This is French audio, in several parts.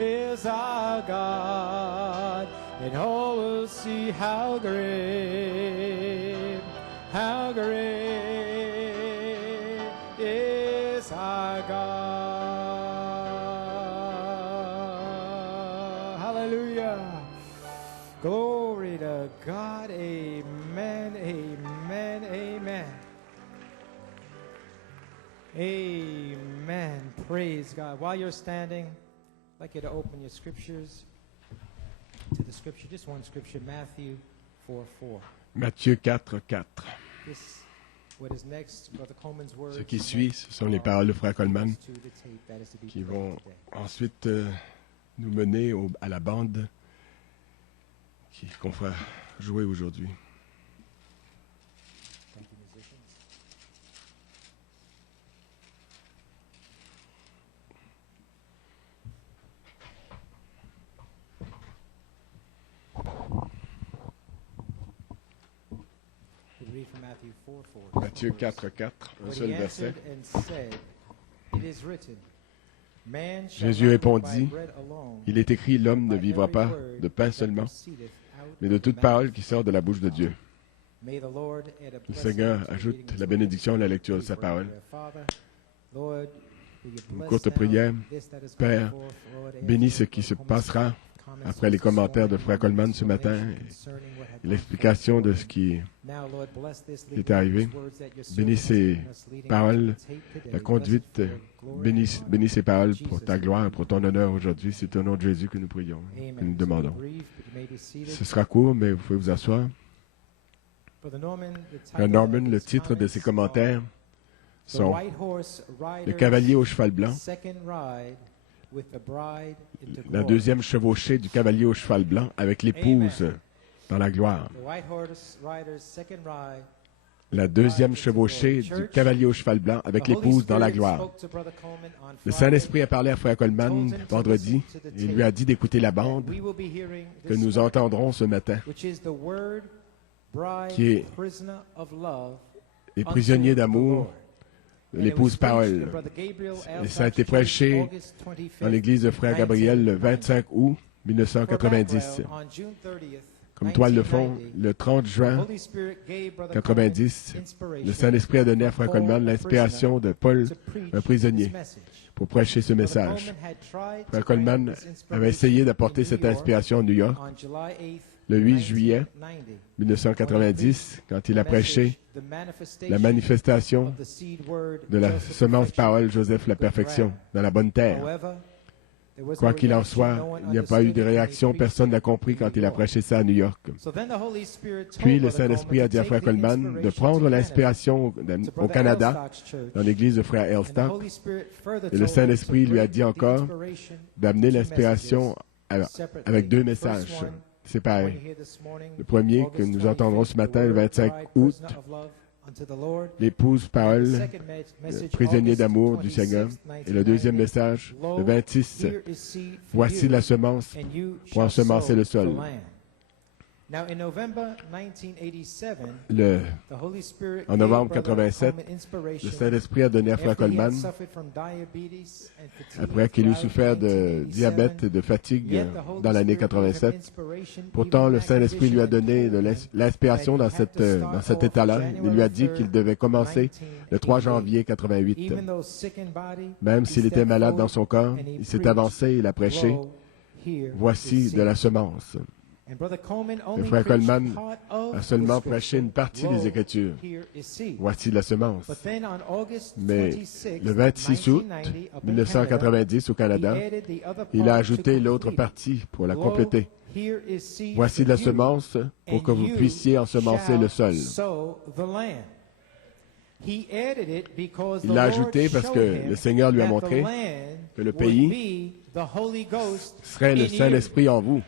is our God, and all will see how great is our God. Hallelujah. Glory to God. Amen, amen, amen. Amen. Praise God. While you're standing, I'd like you to open your scriptures to the scripture. Just one scripture, Matthew 4:4. Matthieu 4:4. Ce qui suit, ce sont les paroles de Frère Coleman qui vont ensuite nous mener à la bande qu'on fera jouer aujourd'hui. Matthieu 4:4, un seul verset. Jésus répondit, « Il est écrit, l'homme ne vivra pas de pain seulement, mais de toute parole qui sort de la bouche de Dieu. » Le Seigneur ajoute la bénédiction à la lecture de sa parole. Une courte prière. Père, bénis ce qui se passera après les commentaires de Frère Coleman ce matin et l'explication de ce qui est arrivé. Bénis ces paroles, la conduite, bénis ces paroles pour ta gloire, pour ton honneur aujourd'hui. C'est au nom de Jésus que nous prions, que nous demandons. Ce sera court, mais vous pouvez vous asseoir. Frère Norman, le titre de ses commentaires sont « Le cavalier au cheval blanc ». La deuxième chevauchée du cavalier au cheval blanc avec l'épouse dans la gloire. La deuxième chevauchée du cavalier au cheval blanc avec l'épouse dans la gloire. Le Saint-Esprit a parlé à Frère Coleman vendredi et il lui a dit d'écouter la bande que nous entendrons ce matin, qui est « Les prisonniers d'amour ». L'épouse Powell. Et ça a été prêché dans l'église de Frère Gabriel le 25 août 1990. Comme toile de fond, le 30 juin 1990, le Saint-Esprit a donné à Frère Coleman l'inspiration de Paul, un prisonnier, pour prêcher ce message. Frère Coleman avait essayé d'apporter cette inspiration à New York le 8 juillet 1990, quand il a prêché la manifestation de la semence parole Joseph la perfection dans la bonne terre. Quoi qu'il en soit, il n'y a pas eu de réaction, personne n'a compris quand il a prêché ça à New York. Puis le Saint-Esprit a dit à Frère Coleman de prendre l'inspiration au Canada, dans l'église de Frère Elstock, et le Saint-Esprit lui a dit encore d'amener l'inspiration avec deux messages séparés. Le premier que nous entendrons ce matin, le 25 août, l'épouse Paul, prisonnier d'amour du Seigneur. Et le deuxième message, le 26, voici la semence pour ensemencer le sol. En novembre 1987, le Saint-Esprit a donné à Frère Coleman, après qu'il eut souffert de diabète et de fatigue dans l'année 1987. Pourtant, le Saint-Esprit lui a donné de l'inspiration dans cet état-là. Il lui a dit qu'il devait commencer le 3 janvier 1988. Même s'il était malade dans son corps, il s'est avancé et il a prêché « Voici de la semence ». Le Frère Coleman a seulement prêché une partie des Écritures. Voici la semence. Mais le 26 août 1990 au Canada, il a ajouté l'autre partie pour la compléter. Voici la semence pour que vous puissiez ensemencer le sol. Il l'a ajouté parce que le Seigneur lui a montré que le pays serait le Saint-Esprit en vous.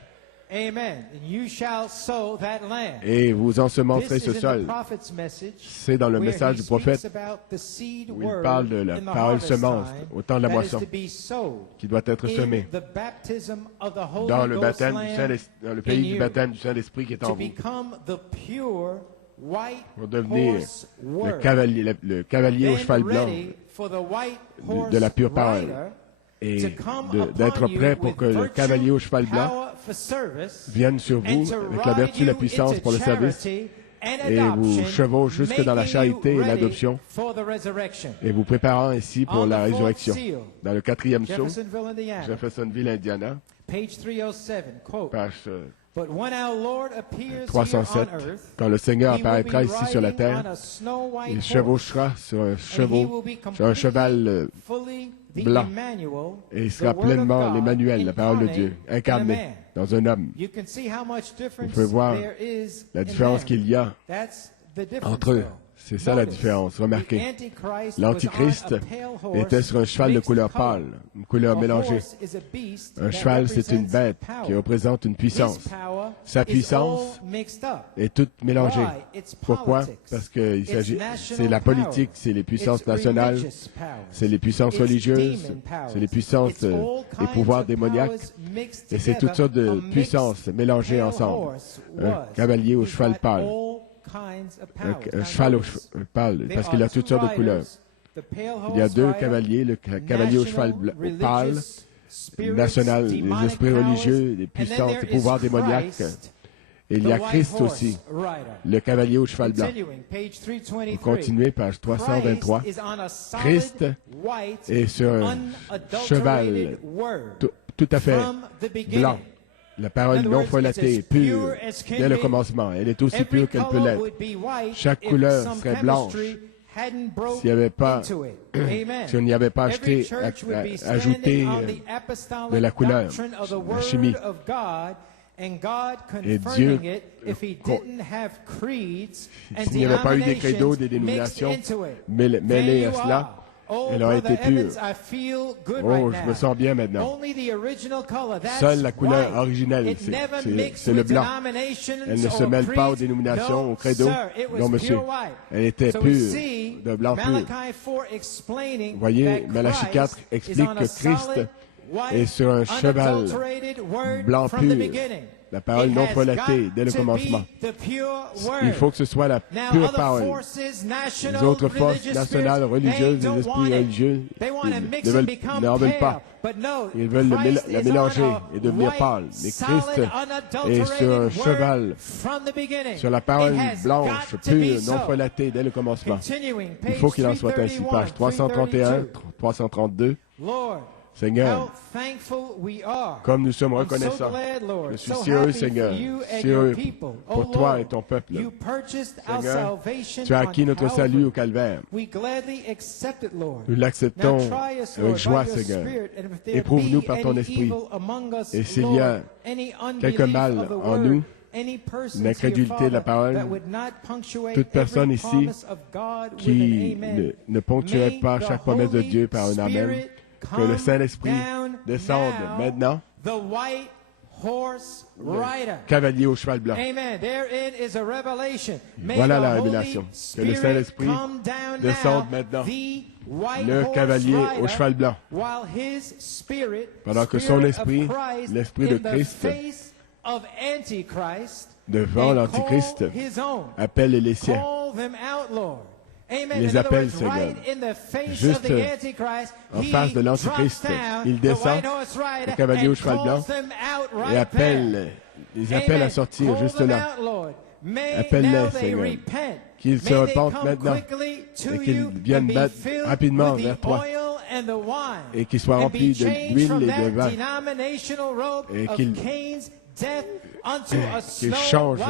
Et vous ensemencerez ce sol. C'est dans le message du prophète où il parle de la parole semence au temps de la moisson qui doit être semée dans le baptême du Saint-Esprit, dans le pays du baptême du Saint-Esprit qui est en vous, pour devenir le cavalier au cheval blanc de la pure parole. et d'être prêt pour que le cavalier au cheval blanc vienne sur vous avec la vertu, la puissance pour le service et vous chevauche jusque dans la charité et l'adoption et vous préparant ainsi pour la résurrection. Dans le 4e psaume, Jeffersonville, Indiana, page 307, quand le Seigneur apparaîtra ici sur la terre, il chevauchera sur un cheval blanc, et il sera pleinement l'Emmanuel, la parole de Dieu, incarnée dans un homme. Vous pouvez voir la différence qu'il y a entre eux. C'est ça la différence. Remarquez, l'Antichrist était sur un cheval de couleur pâle, une couleur mélangée. Un cheval, c'est une bête qui représente une puissance. Sa puissance est toute mélangée. Pourquoi? Parce que c'est la politique, c'est les puissances nationales, c'est les puissances religieuses, c'est les puissances et pouvoirs démoniaques, et c'est toutes sortes de puissances mélangées ensemble. Un cavalier au cheval pâle. Un cheval au cheval pâle, parce qu'il a toutes sortes de couleurs. Il y a deux cavaliers, le cavalier au cheval pâle, national, les esprits religieux, les puissances, les pouvoirs démoniaques. Et il y a Christ aussi, le cavalier au cheval blanc. Vous continuez, page 323. Christ est sur un cheval tout à fait blanc. La parole non folâtée, pure, dès le commencement. Elle est aussi pure qu'elle peut l'être. Chaque couleur serait blanche s'il on n'y avait pas ajouté de la couleur, la chimie. Et Dieu, s'il n'y avait pas eu des credos, des dénominations mêlées à cela, elle aurait été pure. Oh, je me sens bien maintenant. Seule la couleur originelle, c'est le blanc. Elle ne se mêle pas aux dénominations, aux credos. Non, monsieur. Elle était pure, de blanc pur. Vous voyez, Malachie 4 explique que Christ est sur un cheval blanc pur. La parole non folâtée dès le commencement. Il faut que ce soit la pure parole. Les autres forces nationales, religieuses, les esprits religieux n'en veulent pas. Ils veulent la mélanger et devenir pâle. Mais Christ est sur un cheval, sur la parole blanche, pure, non folâtée dès le commencement. Il faut qu'il en soit ainsi. Page 331, 332. Seigneur, comme nous sommes reconnaissants, je suis si heureux, Seigneur, si heureux pour toi et ton peuple. Seigneur, tu as acquis notre salut au calvaire. Nous l'acceptons avec joie, Seigneur. Éprouve-nous par ton esprit. Et s'il y a quelque mal en nous, une incrédulité de la parole, toute personne ici qui ne ponctuerait pas chaque promesse de Dieu par un amen, que le Saint-Esprit descende maintenant, cavalier au cheval blanc. Voilà la révélation. Que le Saint-Esprit descende maintenant, le cavalier au cheval blanc. Pendant que son esprit, l'esprit de Christ, devant l'Antichrist, appelle les siens. Les appelle, Seigneur. Juste en face de l'Antichrist, il descend, le cavalier au cheval blanc, et les appelle à sortir juste là. Appelle-les, Seigneur. Qu'ils se repentent maintenant et qu'ils viennent rapidement vers toi et qu'ils soient remplis d'huile et de vin et qu'ils changent,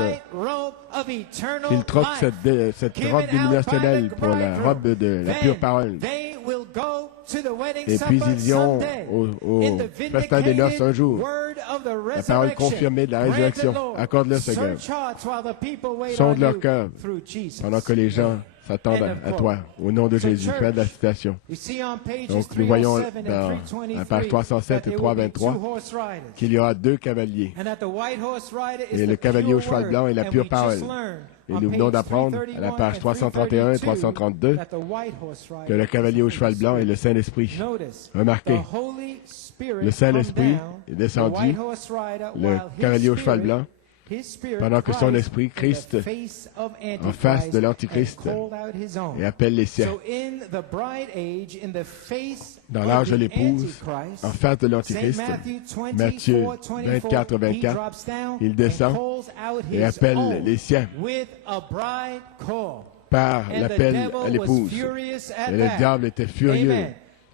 qu'ils troquent cette robe dénominationnelle pour la robe de la pure parole. Et puis ils iront au festin des noces un jour. La parole confirmée de la résurrection. Accorde-le, Seigneur. Sonde leur cœur pendant que les gens s'attendent à toi. Au nom de Jésus. Fin de la citation. Donc nous voyons à page 307 et 323 qu'il y aura deux cavaliers. Et le cavalier au cheval blanc est la pure parole. Et nous venons d'apprendre à la page 331 et 332 que le cavalier au cheval blanc est le Saint-Esprit. Remarquez, le Saint-Esprit est descendu, le cavalier au cheval blanc, pendant que son esprit, Christ, en face de l'Antichrist, et appelle les siens. Dans l'âge de l'épouse, en face de l'Antichrist, Matthieu 24, 24, il descend et appelle les siens par l'appel à l'épouse. Et le diable était furieux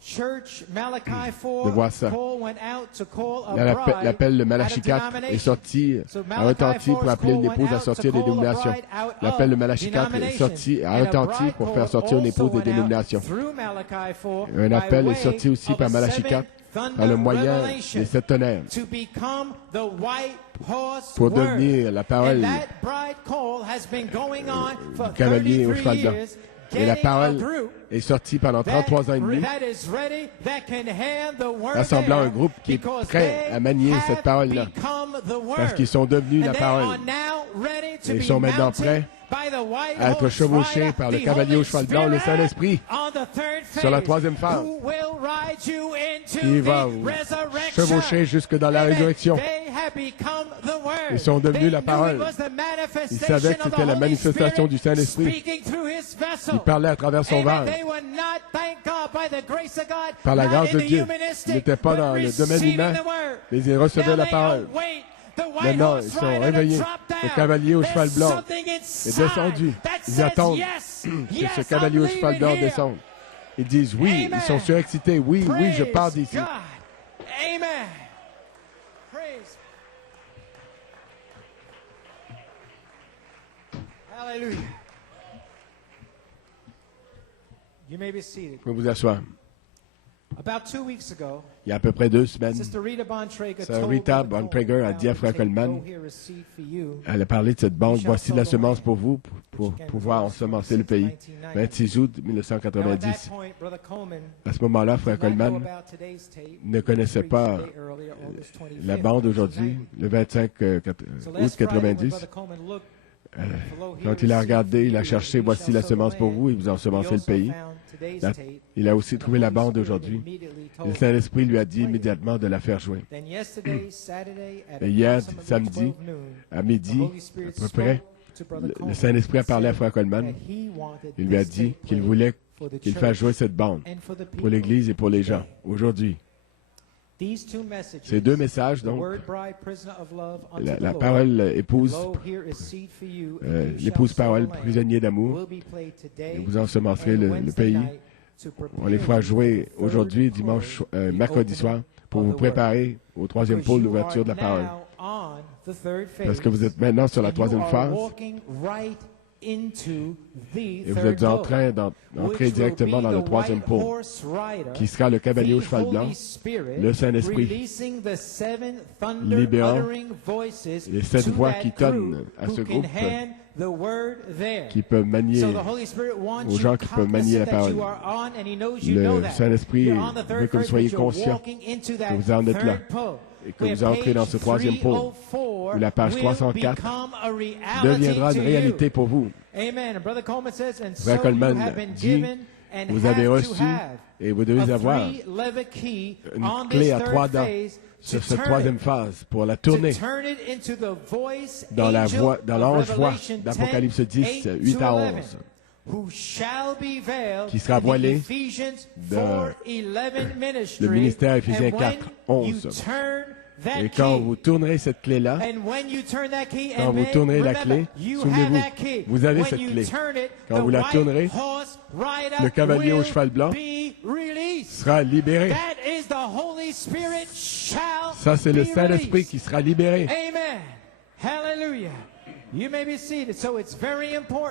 de voir ça. L'appel de Malachie 4 est sorti, a retenti pour appeler une épouse à sortir des dénominations. L'appel de Malachie 4 est sorti, a retenti pour faire sortir une épouse des dénominations. Un appel est sorti aussi par Malachie 4 par le moyen des 7 tonnerres pour devenir la parole du cavalier au cheval blanc. Et la parole est sortie pendant 33 ans et demi, rassemblant un groupe qui est prêt à manier cette parole-là, parce qu'ils sont devenus la parole. Et ils sont maintenant prêts à être chevauchés par le cavalier au cheval blanc, le Saint-Esprit, sur la troisième phase, qui va vous chevaucher jusque dans la résurrection. Ils sont devenus la parole. Ils savaient que c'était la manifestation du Saint-Esprit. Il parlait à travers son vase. Par la grâce de Dieu, ils n'étaient pas dans le domaine humain, mais ils recevaient la parole. Maintenant, ils sont réveillés. Le cavalier au cheval blanc est descendu. Ils attendent que ce cavalier au cheval blanc descende. Ils disent oui, ils sont surexcités. Oui, oui, je pars d'ici. Amen. Hallelujah. You may be seated. Vous pouvez vous asseoir. About 2 weeks ago, Il y a à peu près 2 semaines, Sister Rita Bontrager Sœur Rita Bontrager a dit à Frère Coleman, elle a parlé de cette bande, voici la semence pour vous, pour pouvoir ensemencer le pays. 26 août 1990. À ce moment-là, Frère Coleman ne connaissait pas la bande aujourd'hui, le 25 août 90. Quand il a regardé, il a cherché, voici la semence pour vous, et vous ensemencez le pays. Il a aussi trouvé la bande aujourd'hui. Le Saint-Esprit lui a dit immédiatement de la faire jouer. Et hier, samedi, à midi, à peu près, le Saint-Esprit a parlé à Frère Coleman. Il lui a dit qu'il voulait qu'il fasse jouer cette bande pour l'Église et pour les gens, aujourd'hui. Ces 2 messages, donc, la parole épouse, l'épouse parole, prisonnier d'amour, et vous ensemencerez le pays. On les fera jouer aujourd'hui, dimanche, mercredi soir, pour vous préparer au 3e pôle d'ouverture de la parole. Parce que vous êtes maintenant sur la 3e phase. Et vous êtes en train d'entrer directement dans le 3e pôle, qui sera le cavalier au cheval blanc, le Saint-Esprit, libérant les 7 voix qui tonnent à ce groupe, qui peuvent manier, aux gens qui peuvent manier la parole. Le Saint-Esprit veut que vous soyez conscients que vous en êtes là, et que vous entrez dans ce 3e pôle, où la page 304 deviendra une réalité pour vous. Frère Coleman dit, vous avez reçu et vous devez avoir une clé à 3 dents sur cette 3e phase pour la tourner dans l'ange voix d'Apocalypse 10, 8 à 11. Qui sera voilé dans le ministère Éphésiens 4, 11. Et quand vous tournerez cette clé-là, quand vous tournerez la clé, souvenez-vous, vous avez cette clé. Quand vous la tournerez, le cavalier au cheval blanc sera libéré. Ça, c'est le Saint-Esprit qui sera libéré.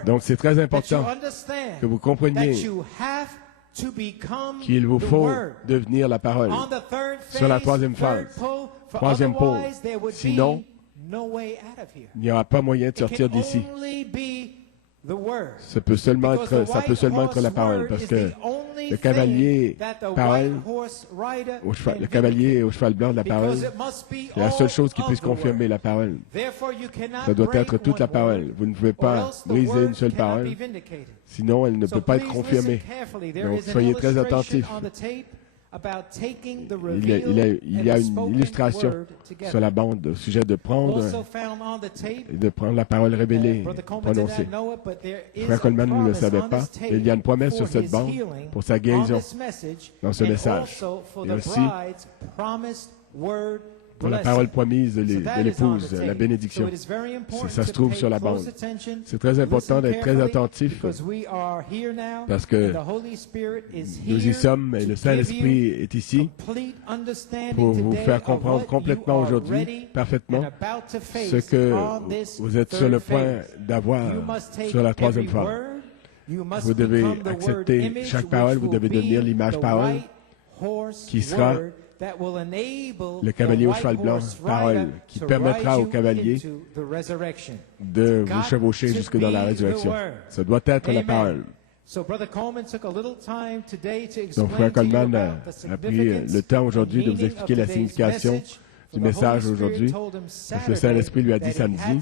Donc, c'est très important que vous compreniez qu'il vous faut devenir la parole sur la 3e phase, 3e pôle. Sinon, il n'y aura pas moyen de sortir d'ici. Ça peut seulement être la parole, parce que le cavalier parole, le cavalier au cheval blanc de la parole, c'est la seule chose qui puisse confirmer la parole. Ça doit être toute la parole. Vous ne pouvez pas briser une seule parole, sinon elle ne peut pas être confirmée. Donc, soyez très attentifs. Il y a une illustration sur la bande au sujet de prendre la parole révélée, prononcée. Frère Coleman ne le savait pas, mais il y a une promesse sur cette bande pour sa guérison dans ce message. Et aussi pour la parole promise de l'épouse, la bénédiction. Ça se trouve sur la bande. C'est très important d'être très attentif parce que nous y sommes et le Saint-Esprit est ici pour vous faire comprendre complètement aujourd'hui, parfaitement, ce que vous êtes sur le point d'avoir sur la troisième forme. Vous devez accepter chaque parole, vous devez devenir l'image parole qui sera le cavalier au cheval blanc, parole, qui permettra au cavalier de vous chevaucher jusque dans la résurrection. Ça doit être la parole. Donc, Frère Coleman a pris le temps aujourd'hui de vous expliquer la signification du message aujourd'hui, parce que le Saint-Esprit lui a dit samedi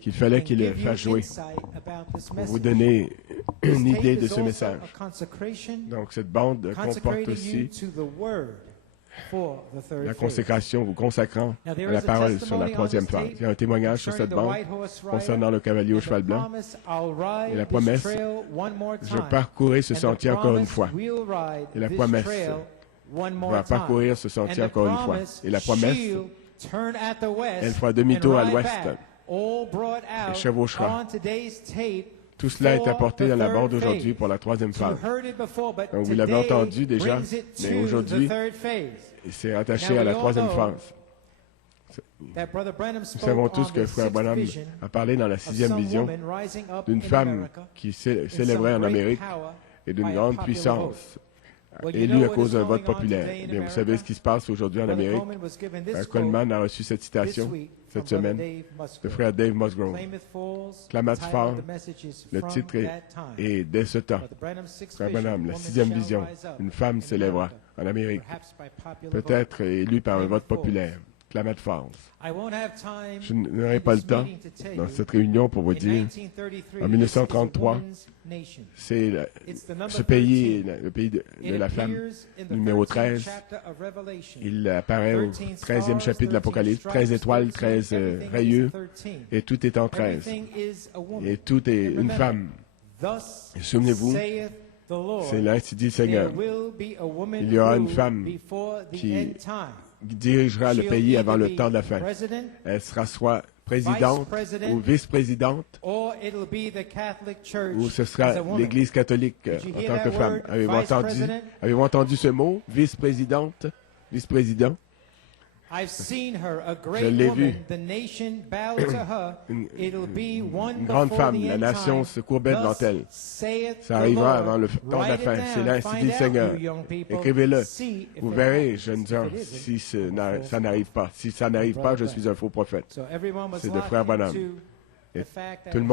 qu'il fallait qu'il le fasse jouer pour vous donner une idée de ce message. Donc, cette bande comporte aussi la consécration, vous consacrant à la parole sur la troisième phase. Il y a un témoignage sur cette bande concernant le cavalier au cheval blanc et la promesse, je parcourrai ce sentier encore une fois. Et la promesse, je vais parcourir ce sentier encore une fois. Et la promesse, elle fera demi-tour à l'ouest et chevauchera. Tout cela est apporté dans la bande aujourd'hui pour la troisième phase. Donc, vous l'avez entendu déjà, mais aujourd'hui, c'est rattaché à la troisième phase. Nous savons tous que Frère Branham a parlé dans la sixième vision d'une femme qui s'élèverait en Amérique et d'une grande puissance, élue à cause d'un vote populaire. Bien, vous savez ce qui se passe aujourd'hui en Amérique. Frère Coleman a reçu cette citation cette semaine de Frère Dave Musgrove. Klamath Falls, le titre est dès ce temps. Frère Branham, la sixième vision, une femme s'élèvera en Amérique, peut-être élue par un vote populaire. Klamath Falls. Je n'aurai pas le temps dans cette réunion pour vous dire, en 1933, c'est ce pays, le pays de la femme, numéro 13. Il apparaît au 13e chapitre de l'Apocalypse, 13 étoiles, 13 rayures, et tout est en 13. Et tout est une femme. Et souvenez-vous, c'est l'ainsi dit Seigneur. Il y aura une femme qui dirigera le pays avant le temps de la fin. Elle sera soit présidente ou vice-présidente, ou ce sera l'Église catholique en tant que femme. Avez-vous entendu ce mot? Vice-présidente, vice-président? Je l'ai vu. Une grande femme, la nation se courbait devant elle. Ça arrivera avant le temps de la fin. C'est là, ainsi dit le Seigneur. Écrivez-le. Vous verrez, jeunes gens, si ça n'arrive pas. Si ça n'arrive pas, je suis un faux prophète. C'est de Frère Branham. Et tout le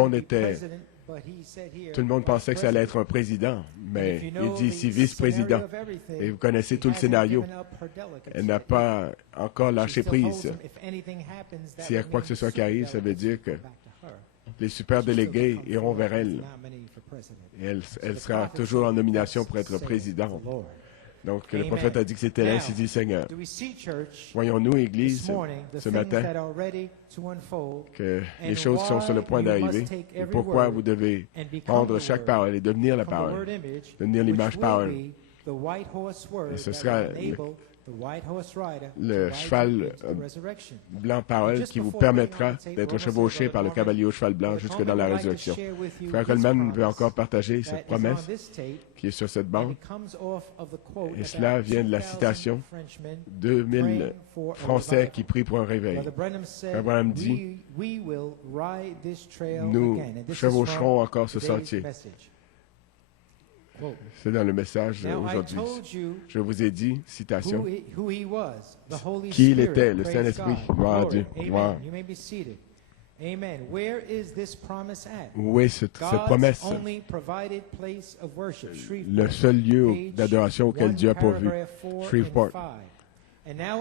monde pensait que ça allait être un président, mais il dit ici vice-président. Et vous connaissez tout le scénario. Elle n'a pas encore lâché prise. S'il y a quoi que ce soit qui arrive, ça veut dire que les superdélégués iront vers elle. Et elle sera toujours en nomination pour être présidente. Donc, le prophète a dit que c'était l'ainsi dit Seigneur. Voyons-nous, Église, ce matin, que les choses sont sur le point d'arriver et pourquoi vous devez prendre chaque parole et devenir la parole, devenir l'image parole. Et ce sera le cheval blanc parole qui vous permettra d'être chevauché par le cavalier au cheval blanc jusque dans la résurrection. Frère Coleman veut encore partager cette promesse qui est sur cette bande. Et cela vient de la citation 2000 Français qui prient pour un réveil. Frère Branham dit, nous chevaucherons encore ce sentier. C'est dans le message aujourd'hui. Je vous ai dit, citation, qui il était, le Saint-Esprit. Gloire à Dieu. Gloire. Où est cette promesse? Le seul lieu d'adoration auquel Dieu a pourvu. Shreveport.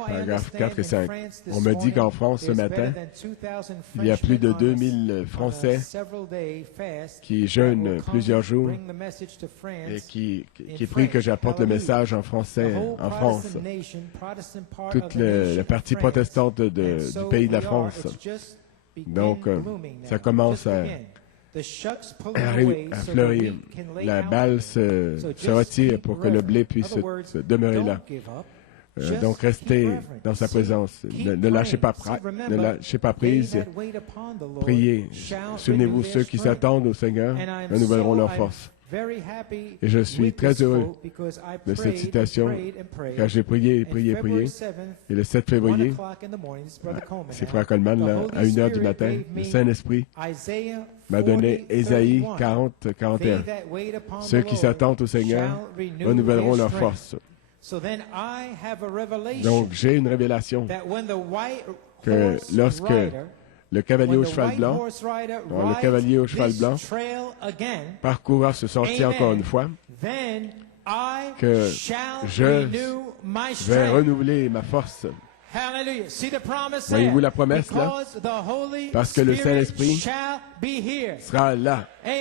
paragraphes 4 et 5. On me dit qu'en France, ce matin, il y a plus de 2000 Français qui jeûnent plusieurs jours et qui prient que j'apporte le message en français en France. Toute la partie protestante du pays de la France. Donc, ça commence à fleurir. La balle se retire pour que le blé puisse demeurer là. Donc, restez dans sa présence. Ne lâchez pas prise. Priez. Souvenez-vous, ceux qui s'attendent au Seigneur renouvelleront leur force. Et je suis très heureux de cette citation, car j'ai prié. Et le 7 février, c'est Frère Coleman, là, à 1h du matin, le Saint-Esprit m'a donné Ésaïe 40-41. Ceux qui s'attendent au Seigneur renouvelleront leur force. Donc, j'ai une révélation que lorsque le cavalier au cheval blanc parcourra ce sentier encore une fois, que je vais renouveler ma force. Voyez-vous la promesse là? Parce que le Saint-Esprit sera là. Vous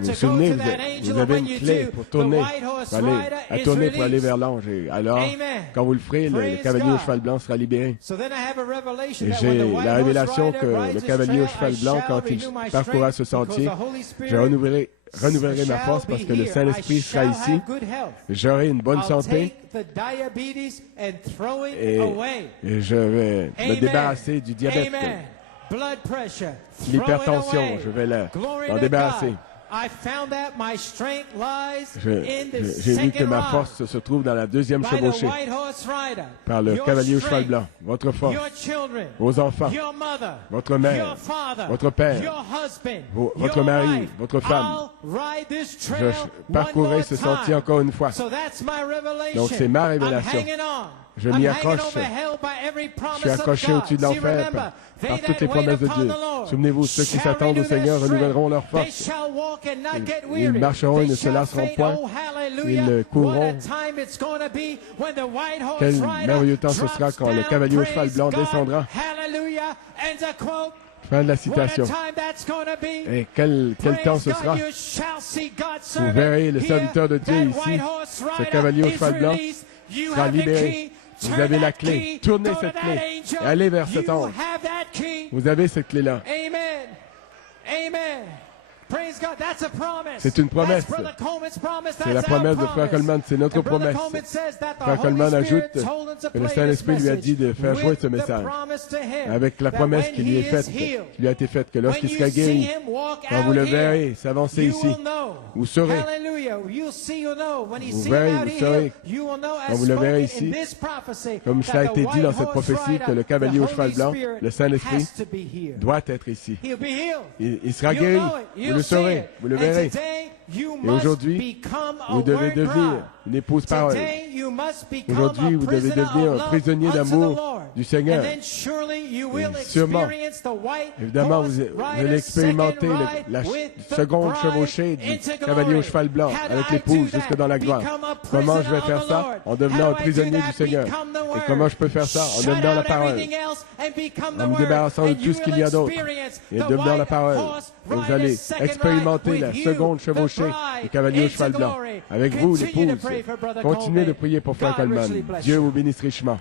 vous souvenez, vous avez une clé pour tourner, pour aller vers l'ange. Alors, quand vous le ferez, le cavalier au cheval blanc sera libéré. Et j'ai la révélation que le cavalier au cheval blanc, quand il parcourra ce sentier, je renouvellerai ma force parce que le Saint-Esprit sera ici. J'aurai une bonne santé et je vais me débarrasser du diabète. L'hypertension, je vais l'en débarrasser. J'ai vu que ma force se trouve dans la deuxième chevauchée par le cavalier au cheval blanc. Votre force, vos enfants, votre mère, votre père, votre mari, votre femme. Je parcourrai ce sentier encore une fois. Donc c'est ma révélation. Je m'y accroche. Je suis accroché au-dessus de l'enfer par toutes les promesses de Dieu. Souvenez-vous, ceux qui s'attendent au Seigneur renouvelleront leur force. Ils marcheront et ne se lasseront point. Ils courront. Quel merveilleux temps ce sera quand le cavalier au cheval blanc descendra. Fin de la citation. Et quel temps ce sera? Vous verrez le serviteur de Dieu ici, ce cavalier au cheval blanc, sera libéré. Vous avez la clé. Tournez cette clé et allez vers cet ange. Vous avez cette clé-là. C'est une promesse. C'est la promesse de Frère Coleman. C'est notre promesse. Frère Coleman ajoute que le Saint-Esprit lui a dit de faire jouer ce message avec la promesse qui lui a été faite, que lorsqu'il sera guéri, quand vous le verrez s'avancer ici, vous saurez. Vous verrez, vous saurez, quand vous le verrez ici, comme cela a été dit dans cette prophétie, que le cavalier au cheval blanc, le Saint-Esprit, doit être ici. Il sera guéri. Vous le saurez, vous le verrez. Et aujourd'hui, vous devez devenir une épouse parole. Aujourd'hui, vous devez devenir un prisonnier d'amour du Seigneur. Et sûrement, évidemment, vous allez expérimenter la seconde chevauchée du cavalier au cheval blanc avec l'épouse jusque dans la gloire. Comment je vais faire ça? En devenant un prisonnier du Seigneur. Et comment je peux faire ça? En devenant la parole. En me débarrassant de tout ce qu'il y a d'autre. Et devenant la parole. Et vous allez expérimenter la seconde chevauchée du cavalier au cheval blanc. Avec vous, l'épouse. Continuez de prier pour Frère Coleman. Dieu vous bénisse richement.